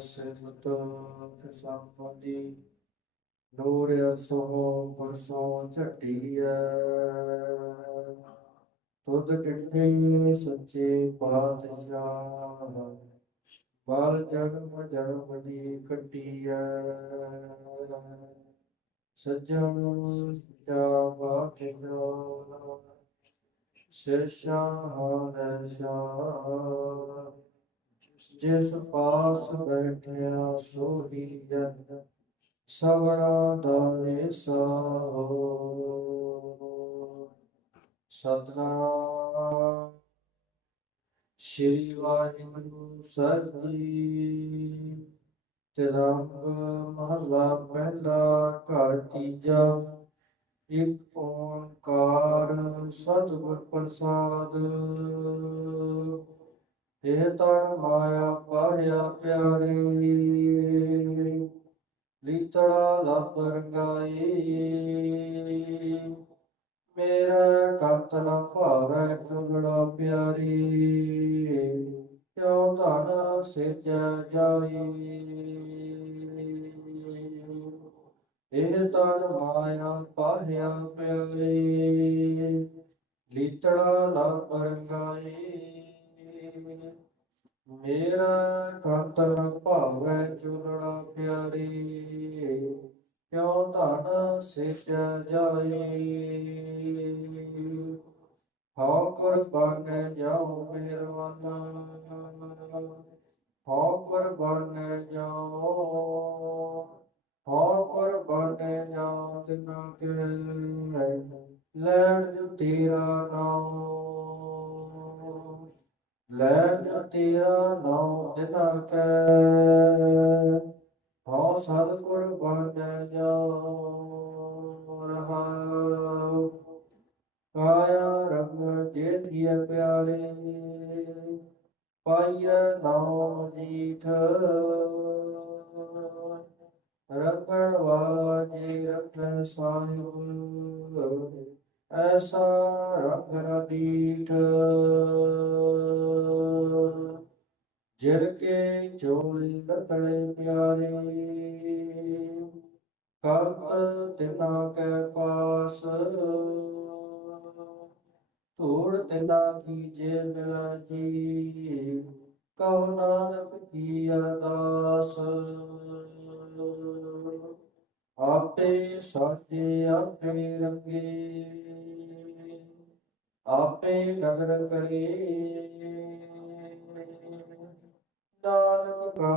ਸਿਫਤ ਸੰਪਤੀ ਨੂਰ ਅਸੋ ਪਰਸੋਂ ਝਟੀਐ ਤੁਧ ਕਿੱਥੇ ਸੱਚੇ ਪਾਤਸ਼ਾਹ ਬਲ ਜਨਮ ਜਨਮ ਦੀ ਕੱਟੀਐ ਸੱਜਣ ਸੱਚਾ ਪਾਤਸ਼ਾਹ ਸਿਰ ਸ਼ਾਹ ਸ਼ਾਹ ਜਿਸ ਪਾਸ ਬੈਠਿਆ ਸੋਹੀ ਜਨ, ਸਵਣਾ ਦਾ ਵੇਸਾਹੋ ਸਤਨਾਮ। ਸ਼੍ਰੀ ਵਾਹਿਗੁਰੂ ਸਾਹਿਬ ਜੀ ਤਿਰੰਗ ਮਹਲਾ ਪਹਿਲਾ ਘਰ ਤੀਜਾ, ਇੱਕ ਓੰਕਾਰ ਸਤਿਗੁਰ ਪ੍ਰਸਾਦ। ਇਹ ਤਾਂ ਮਾਇਆ ਪਾਇਆ ਪਿਆਰੀ। ਲੀਤੜਾ ਲੱਭ ਰੰਗਾਈ ਮੇਰਾ ਕੰਤ ਨ ਭਾਵੈ ਚੁਗੜਾ ਪਿਆਰੀ। ਕਿਉ ਧਨ ਸਿਜ ਜਾਈ ਇਹ ਤਨ ਮਾਇਆ ਪਾਹਿਆ ਪਿਆਰੇ। ਲੀਤੜਾ ਲੱਭ ਰੰਗਾਈ ਮੇਰਾ ਕੰਤ ਨ ਭਾਵੈ ਚੁਗੜਾ ਪਿਆਰੀ, ਕਿਉ ਧਨ ਸਿਚ ਜਾਈ ਹਉ ਕੁਰਬਾਨ ਜਾਉ ਮਿਹਰਵਾਨਾ ਹਉ ਕੁਰਬਾਨ ਜਾਉ ਹਉ ਕੁਰਬਾਨ ਜਾਉ ਤਿਨਾ ਕੇ, ਲੈਣ ਜੋ ਤੇਰਾ ਨਾਮ ਲੈ ਜੋ ਤੇਰਾ ਨਾਮ ਤਿਨਾ ਕੈ। ਹਉ ਸਦ ਕੁਰਬਾਨ ਜਾਉ ਰਹਾਉ ਕਾਇਆ ਰੰਗ ਜੇਤੀਏ ਪਿਆਰੇ, ਪਾਈਐ ਨਾਮ ਜੀਠ। ਰੰਗਣ ਵਾਲਾ ਜੀ ਰੰਗਣ ਸਾਹਿਬ, ਐਸਾ ਰੰਗ ਰਦੀਠ ਜਿਰ ਕੇ ਚੋਲੀ ਰਤੜੇ ਪਿਆਰੇ ਕੰਤ ਤਿਨਾ ਕੈ ਪਾਸ। ਧੂੜ ਤਿਨਾ ਕੀਜੇ ਮਿਲਾਜੀ ਕਹੋ ਨਾਨਕ ਕੀ ਅਰਦਾਸ। ਆਪੇ ਸਾਚੇ ਆਪੇ ਰੰਗੇ, ਆਪੇ ਨਗਰ ਕਰੇ। ਨਾਨਕ ਕਾ